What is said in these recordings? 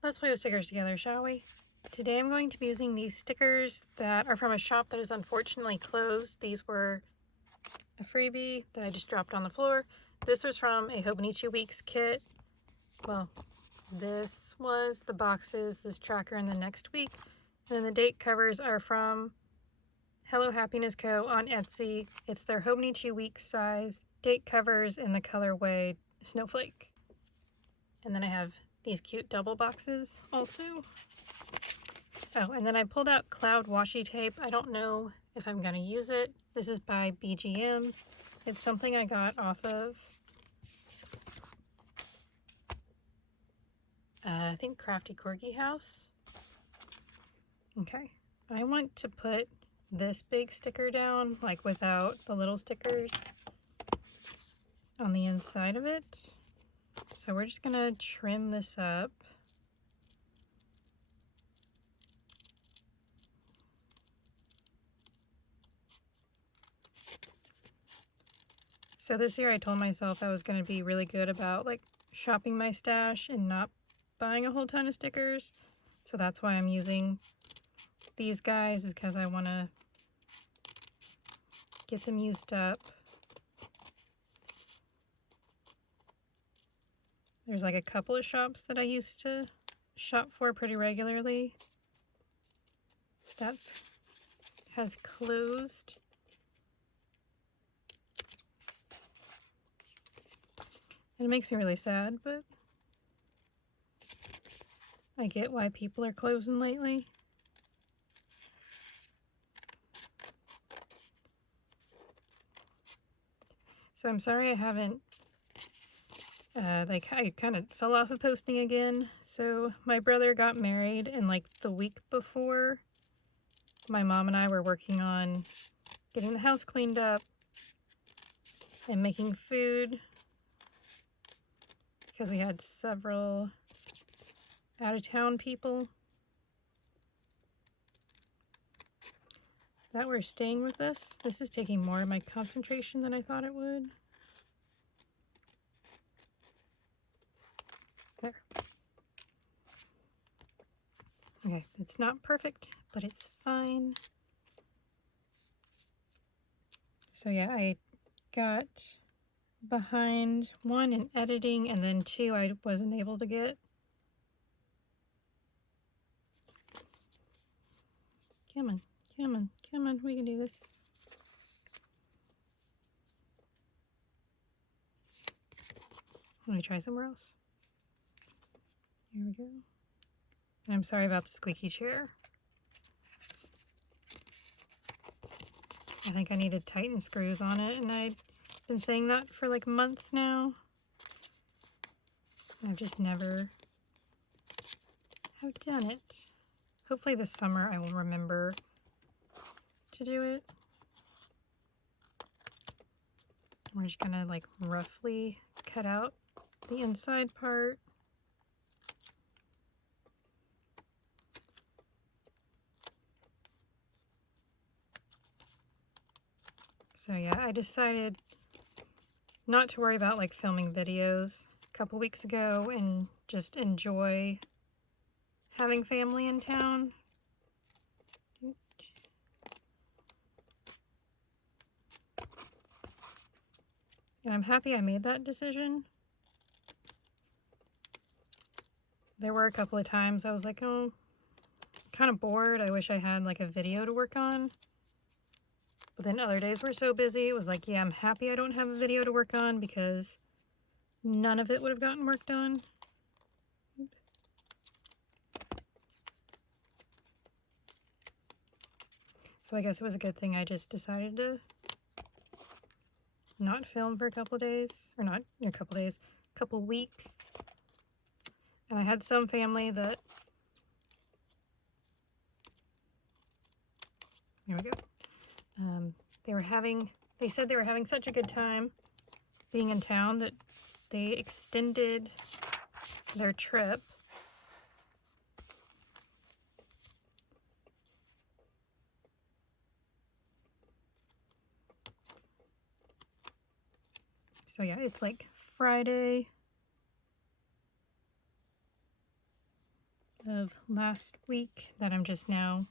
Let's play with stickers together, shall we? Today I'm going to be using these stickers that are from a shop that is unfortunately closed. These were a freebie that I just dropped on the floor. This was from a Hobonichi Weeks kit. Well, this was the boxes, this tracker, and the next week. And then the date covers are from HelloHappinessCo on Etsy. It's their Hobonichi Weeks size date covers in the colorway Snowflake. And then I have these cute double boxes also. Oh, and then I pulled out cloud washi tape. I don't know if I'm gonna use it. This is by BGM. It's something I got off of I think Crafty Corgi House. Okay, I want to put this big sticker down, like without the little stickers on the inside of it. So we're just gonna trim this up. So this year I told myself I was gonna be really good about like shopping my stash and not buying a whole ton of stickers. So that's why I'm using these guys, is because I want to get them used up. There's like a couple of shops that I used to shop for pretty regularly. That's has closed. And it makes me really sad, but I get why people are closing lately. So I'm sorry I haven't, I kind of fell off of posting again. So my brother got married, and like the week before, my mom and I were working on getting the house cleaned up and making food because we had several out-of-town people that were staying with us. This is taking more of my concentration than I thought it would. There. Okay, it's not perfect, but it's fine. So yeah, I got behind one in editing, and then two I wasn't able to get. Come on, come on, come on, we can do this. Let me try somewhere else. Here we go. And I'm sorry about the squeaky chair. I think I need to tighten screws on it, and I've been saying that for like months now. I've just never have done it. Hopefully this summer I will remember to do it. We're just gonna like roughly cut out the inside part. So yeah, I decided not to worry about like filming videos a couple weeks ago and just enjoy having family in town. And I'm happy I made that decision. There were a couple of times I was like, oh, kind of bored. I wish I had like a video to work on. But then other days were so busy, it was like, yeah, I'm happy I don't have a video to work on because none of it would have gotten work done. So I guess it was a good thing I just decided to not film for a couple of days, or not a couple of days, a couple weeks. And I had some family that, there we go. They said they were having such a good time being in town that they extended their trip. So yeah, it's like Friday, of last week that I'm just now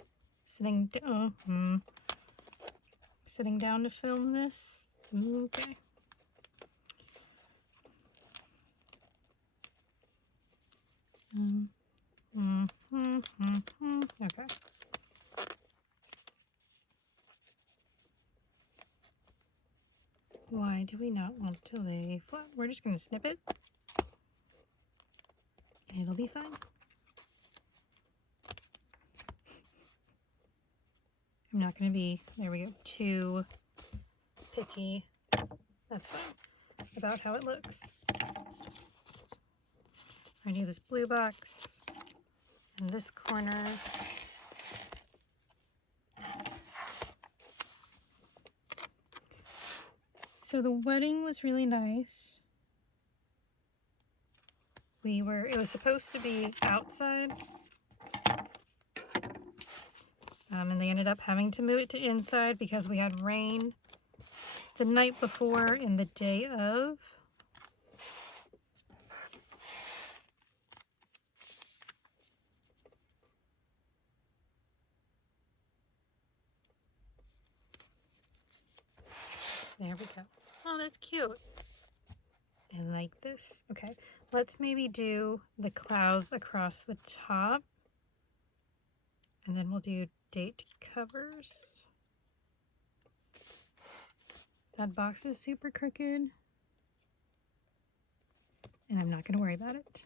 sitting down to film this. Okay. Okay. Why do we not want to lay flat? We're just going to snip it. It'll be fine. I'm not going to be, there we go, too picky. That's fine. About how it looks. I do this blue box in this corner. So the wedding was really nice. It was supposed to be outside. And they ended up having to move it to inside because we had rain the night before and the day of. There we go. Oh, that's cute. I like this. Okay, let's maybe do the clouds across the top. And then we'll do date covers. That box is super crooked. And I'm not going to worry about it.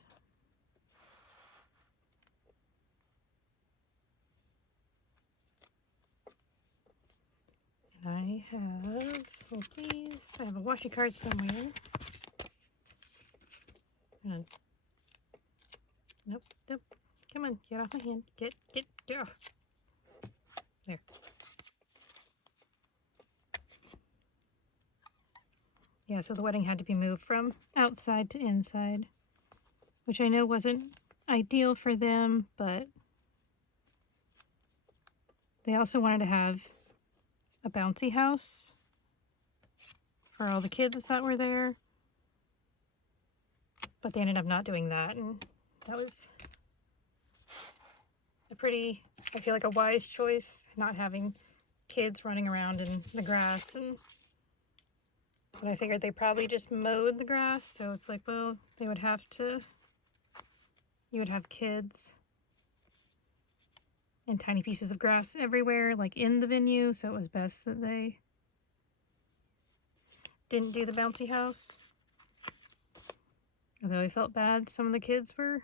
And I have, oh please, I have a washi card somewhere. Nope, nope. Come on, get off my hand. Get off. There. Yeah, so the wedding had to be moved from outside to inside, which I know wasn't ideal for them, but they also wanted to have a bouncy house for all the kids that were there, but they ended up not doing that, and that was a pretty, I feel like, a wise choice, not having kids running around in the grass. But I figured they probably just mowed the grass, so it's like, well, you would have kids and tiny pieces of grass everywhere, like in the venue, so it was best that they didn't do the bouncy house. Although I felt bad, some of the kids were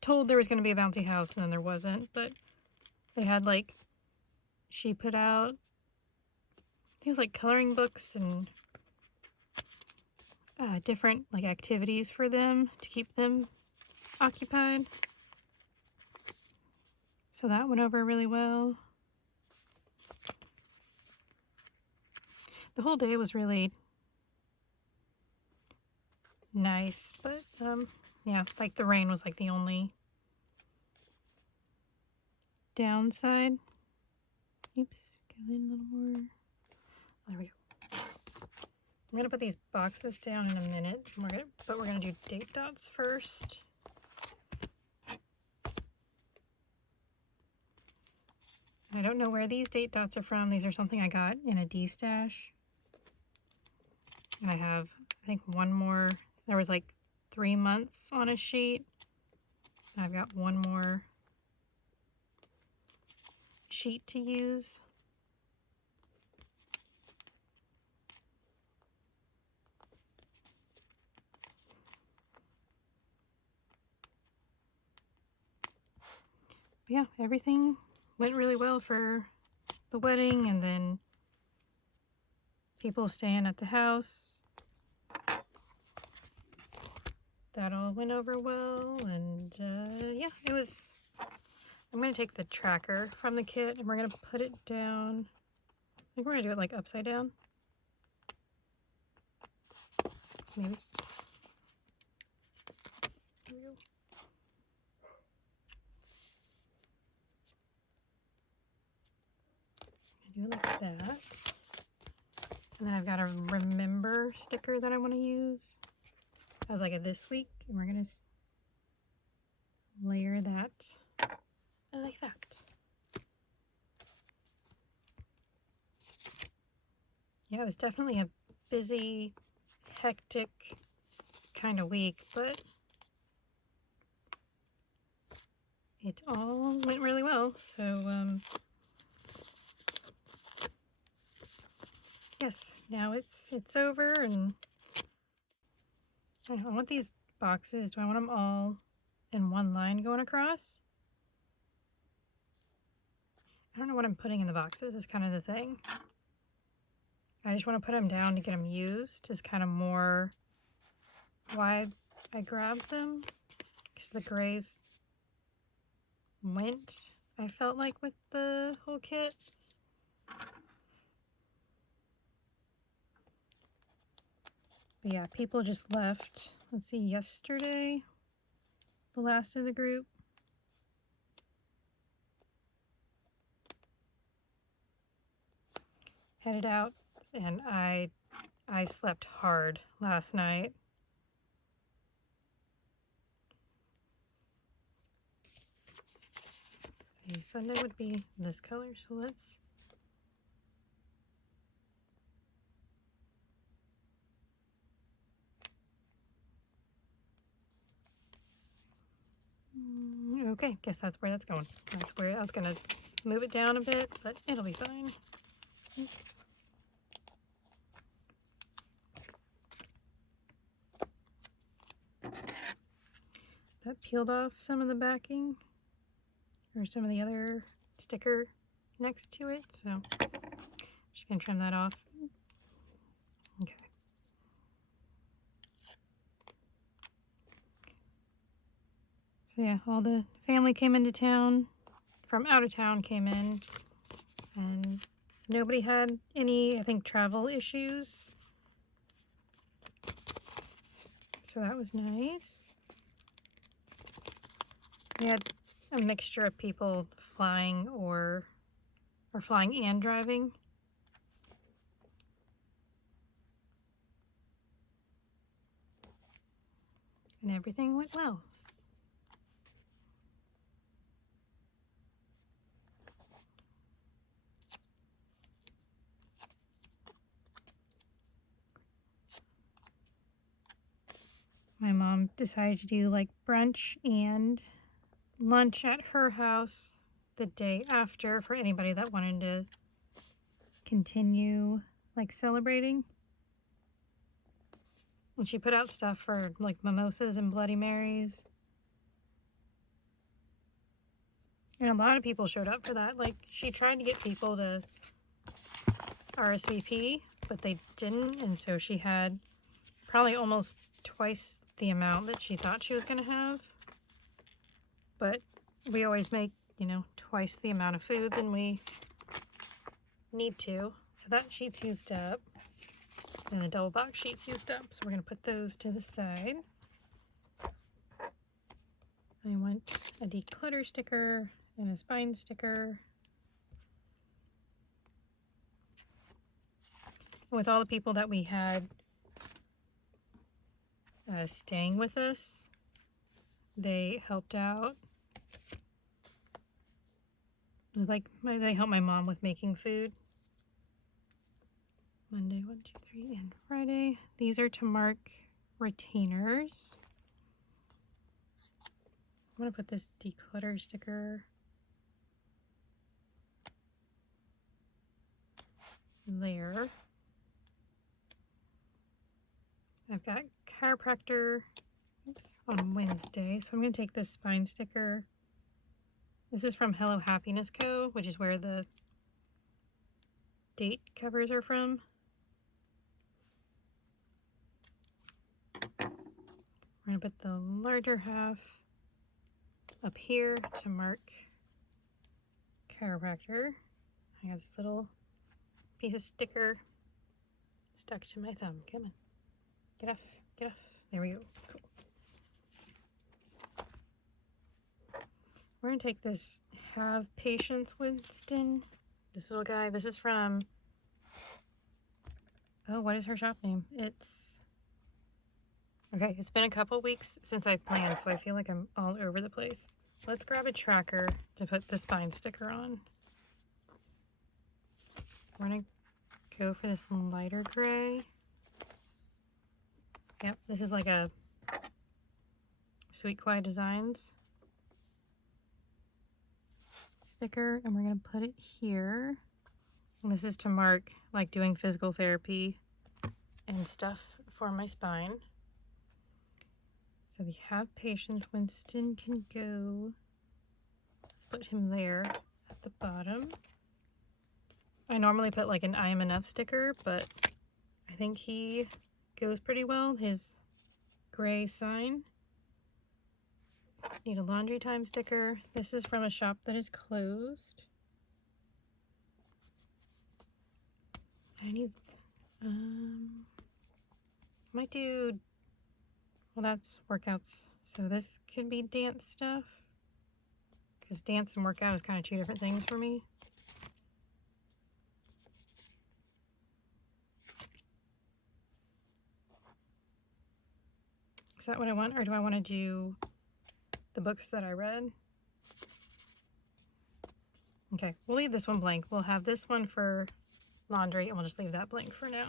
told there was going to be a bouncy house and then there wasn't, but they had, like, she put out, I think it was like coloring books and different, like, activities for them to keep them occupied. So that went over really well. The whole day was really nice, but yeah, like the rain was like the only downside. Oops, get in a little more. There we go. I'm gonna put these boxes down in a minute, but we're gonna do date dots first. I don't know where these date dots are from. These are something I got in a D-stash. And I have, I think, one more. There was like 3 months on a sheet. And I've got one more sheet to use. But yeah, everything went really well for the wedding, and then people staying at the house. That all went over well, and yeah, it was. I'm going to take the tracker from the kit and we're going to put it down. I think we're going to do it like upside down. Maybe. There we go. Do it like that. And then I've got a remember sticker that I want to use. I was like, this week, and we're going to layer that I like that. Yeah, it was definitely a busy, hectic kind of week, but it all went really well. So, yes, now it's over, and I don't know, I want these boxes. Do I want them all in one line going across? I don't know what I'm putting in the boxes is kind of the thing. I just want to put them down to get them used is kind of more why I grabbed them, because the grays went, I felt like, with the whole kit. But yeah, people just left, let's see, yesterday, the last of the group. Headed out, and I slept hard last night. Okay, Sunday would be this color, so let's okay, guess that's where that's going. That's where I was gonna move it down a bit, but it'll be fine. That peeled off some of the backing, or some of the other sticker next to it, so I'm just gonna trim that off. Okay. So yeah, all the family came into town, from out of town came in, and nobody had any, I think, travel issues. So that was nice. We had a mixture of people flying or flying and driving. And everything went well. My mom decided to do like brunch and lunch at her house the day after for anybody that wanted to continue like celebrating. And she put out stuff for like mimosas and Bloody Marys. And a lot of people showed up for that. Like, she tried to get people to RSVP, but they didn't, and so she had probably almost twice the amount that she thought she was going to have. But we always make, you know, twice the amount of food than we need to. So that sheet's used up, and the double box sheet's used up, so we're going to put those to the side. I want a declutter sticker and a spine sticker. With all the people that we had staying with us, they helped out. It was like they helped my mom with making food. Monday, 1, 2, 3, and Friday. These are to mark retainers. I'm gonna put this declutter sticker there. I've got chiropractor on Wednesday, so I'm gonna take this spine sticker. This is from HelloHappinessCo, which is where the date covers are from. We're gonna put the larger half up here to mark chiropractor. I got this little piece of sticker stuck to my thumb. Come on, get off, get off. There we go. Cool. We're gonna take this Have Patience Winston, this little guy. This is from, oh, what is her shop name? It's, okay, it's been a couple weeks since I planned, so I feel like I'm all over the place. let's grab a tracker to put the spine sticker on. We're gonna go for this lighter gray. Yep, this is like a Sweet Quiet Designs sticker, and we're gonna put it here. And this is to mark like doing physical therapy and stuff for my spine. So we have patience. Winston can go. Let's put him there at the bottom. I normally put like an I am enough sticker, but I think he goes pretty well. His gray sign. Need a laundry time sticker. This is from a shop that is closed. I need, might do, well, that's workouts. So this could be dance stuff, because dance and workout is kind of two different things for me. Is that what I want, or do I want to do the books that I read? Okay, we'll leave this one blank. We'll have this one for laundry, and we'll just leave that blank for now.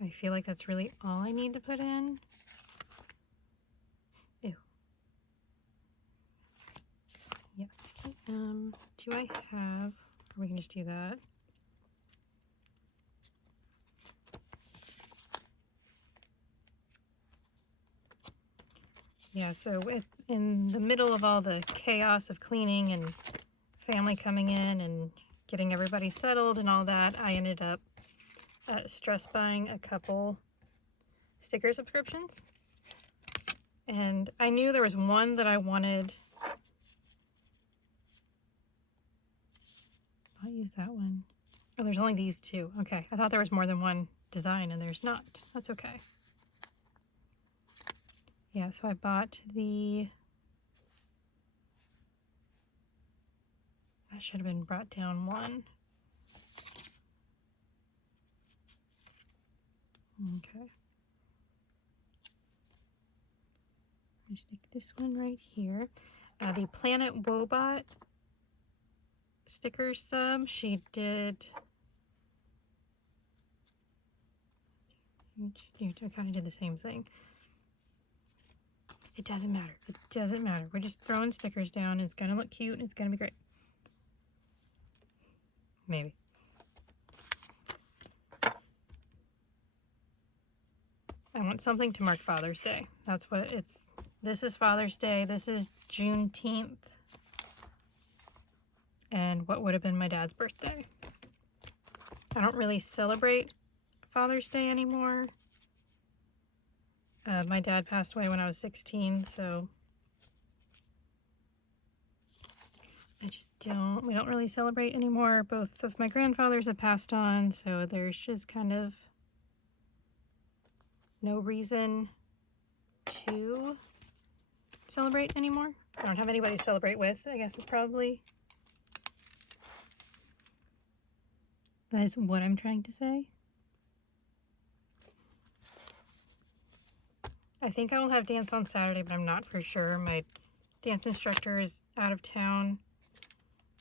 I feel like that's really all I need to put in. Ew. Yes. Do I have, or we can just do that. Yeah, so in the middle of all the chaos of cleaning and family coming in and getting everybody settled and all that, I ended up stress buying a couple sticker subscriptions. And I knew there was one that I wanted. I'll use that one. Oh, there's only these two. Okay, I thought there was more than one design, and there's not. That's okay. Yeah, so I bought the, that should have been brought down one. Okay. Let me stick this one right here. The Planet Wobot sticker sub, she did, I kind of did the same thing. It doesn't matter. It doesn't matter. We're just throwing stickers down. It's going to look cute. It's going to be great. Maybe. I want something to mark Father's Day. That's what it's. This is Father's Day. This is Juneteenth. And what would have been my dad's birthday. I don't really celebrate Father's Day anymore. My dad passed away when I was 16, so I just we don't really celebrate anymore. Both of my grandfathers have passed on, so there's just kind of no reason to celebrate anymore. I don't have anybody to celebrate with, I guess is probably, that is what I'm trying to say. I think I will have dance on Saturday, but I'm not for sure. My dance instructor is out of town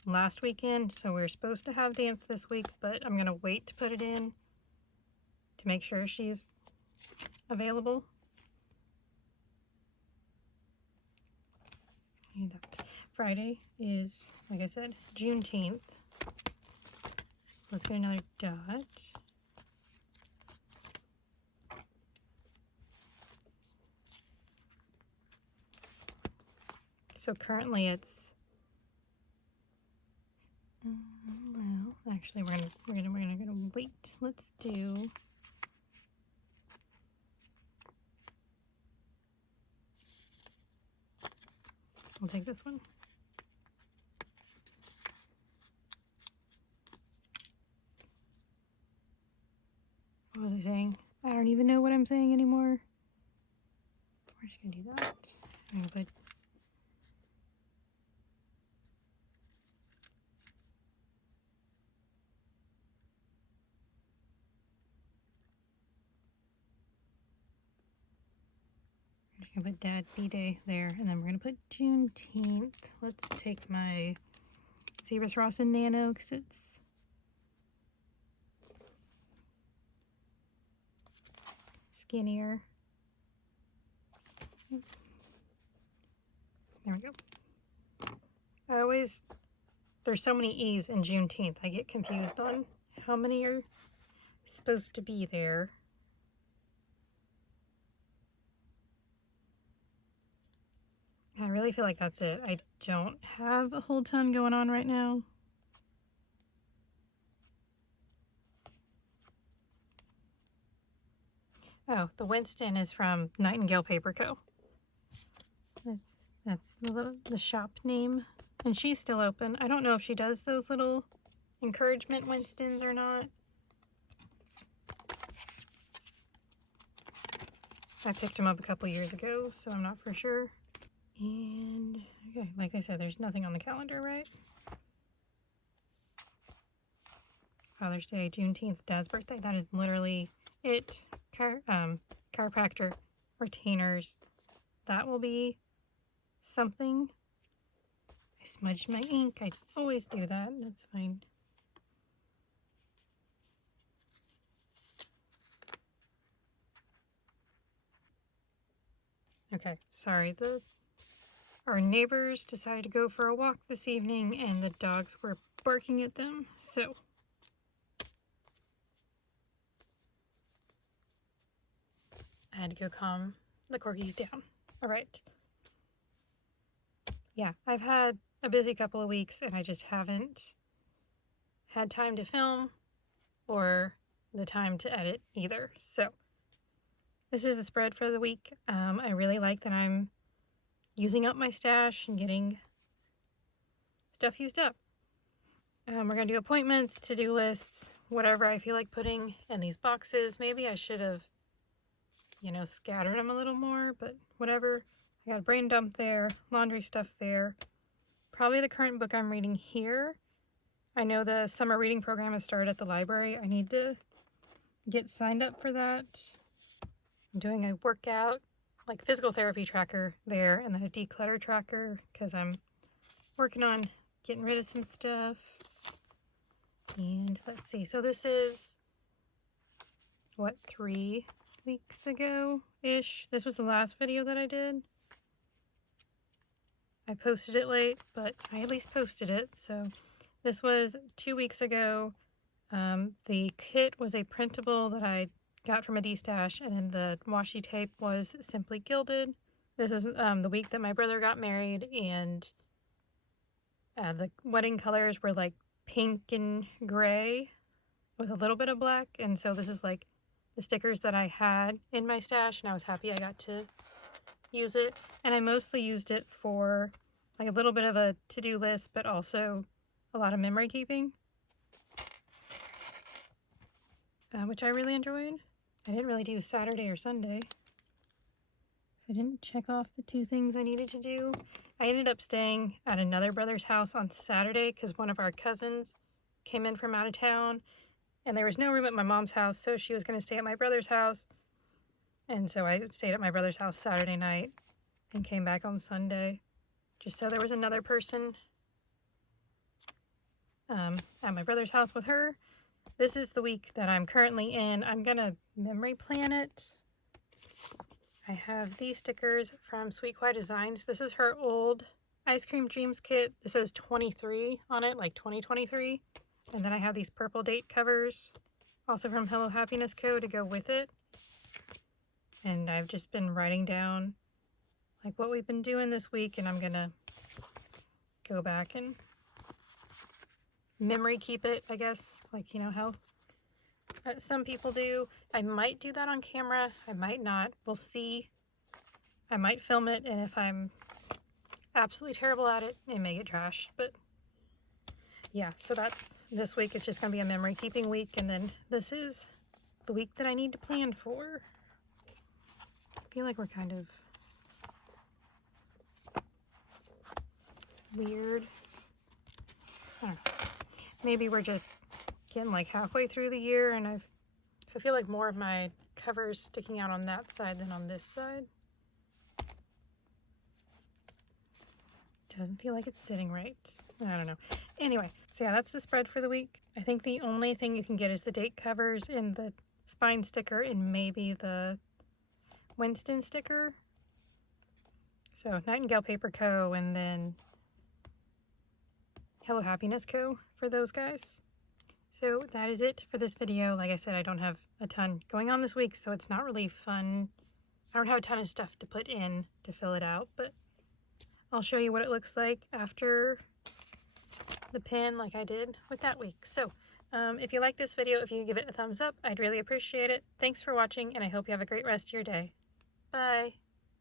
last weekend, so we're supposed to have dance this week, but I'm gonna wait to put it in to make sure she's available. Friday is, like I said, Juneteenth. Let's get another dot. So currently it's, well, actually we're gonna wait. Let's do, I'll take this one. What was I saying? I don't even know what I'm saying anymore. We're just gonna do that. I'm gonna put I'm gonna put Dad B-Day there, and then we're gonna put Juneteenth. Let's take my Zebras Ross and Nano because it's skinnier. There we go. There's so many E's in Juneteenth. I get confused on how many are supposed to be there. I really feel like that's it. I don't have a whole ton going on right now. Oh, the Winston is from Nightingale Paper Co. That's the shop name. And she's still open. I don't know if she does those little encouragement Winstons or not. I picked them up a couple years ago, so I'm not for sure. And, okay, like I said, there's nothing on the calendar, right? Father's Day, Juneteenth, Dad's birthday. That is literally it. Chiropractor, retainers. That will be something. I smudged my ink. I always do that. That's fine. Okay, sorry. Our neighbors decided to go for a walk this evening and the dogs were barking at them, so I had to go calm the corgis down. All right. Yeah, I've had a busy couple of weeks and I just haven't had time to film or the time to edit either. So this is the spread for the week. I really like that I'm using up my stash and getting stuff used up. We're going to do appointments, to-do lists, whatever I feel like putting in these boxes. Maybe I should have, scattered them a little more, but whatever. I got a brain dump there, laundry stuff there. Probably the current book I'm reading here. I know the summer reading program has started at the library. I need to get signed up for that. I'm doing a workout, like physical therapy tracker there, and then a declutter tracker because I'm working on getting rid of some stuff. And let's see, so this is, 3 weeks ago-ish? This was the last video that I did. I posted it late, but I at least posted it. So this was 2 weeks ago. The kit was a printable that I got from a D-stash, and the washi tape was simply gilded. This is the week that my brother got married, and the wedding colors were like pink and gray with a little bit of black, and so this is like the stickers that I had in my stash, and I was happy I got to use it. And I mostly used it for like a little bit of a to-do list, but also a lot of memory keeping, which I really enjoyed. I didn't really do Saturday or Sunday. I didn't check off the 2 things I needed to do. I ended up staying at another brother's house on Saturday because one of our cousins came in from out of town, and there was no room at my mom's house, so she was going to stay at my brother's house. And so I stayed at my brother's house Saturday night and came back on Sunday, just so there was another person at my brother's house with her. This is the week that I'm currently in. I'm going to memory plan it. I have these stickers from Sweet Quiet Designs. This is her old Ice Cream Dreams kit. This says 23 on it, like 2023. And then I have these purple date covers, also from HelloHappinessCo, to go with it. And I've just been writing down like what we've been doing this week, and I'm gonna go back and memory keep it, I guess, like how some people do. I might do that on camera, I might not, we'll see. I might film it, and if I'm absolutely terrible at it, it may get trashed. But yeah, so that's this week. It's just gonna be a memory keeping week, and then this is the week that I need to plan for. I feel like we're kind of weird. I don't know. Maybe we're just getting like halfway through the year, and I feel like more of my cover's sticking out on that side than on this side. Doesn't feel like it's sitting right. I don't know. Anyway, so yeah, that's the spread for the week. I think the only thing you can get is the date covers and the spine sticker and maybe the Winston sticker. So Nightingale Paper Co. and then HelloHappinessCo for those guys. So that is it for this video. Like I said, I don't have a ton going on this week, so it's not really fun. I don't have a ton of stuff to put in to fill it out, but I'll show you what it looks like after the pin like I did with that week. So if you like this video, if you could give it a thumbs up, I'd really appreciate it. Thanks for watching, and I hope you have a great rest of your day. Bye.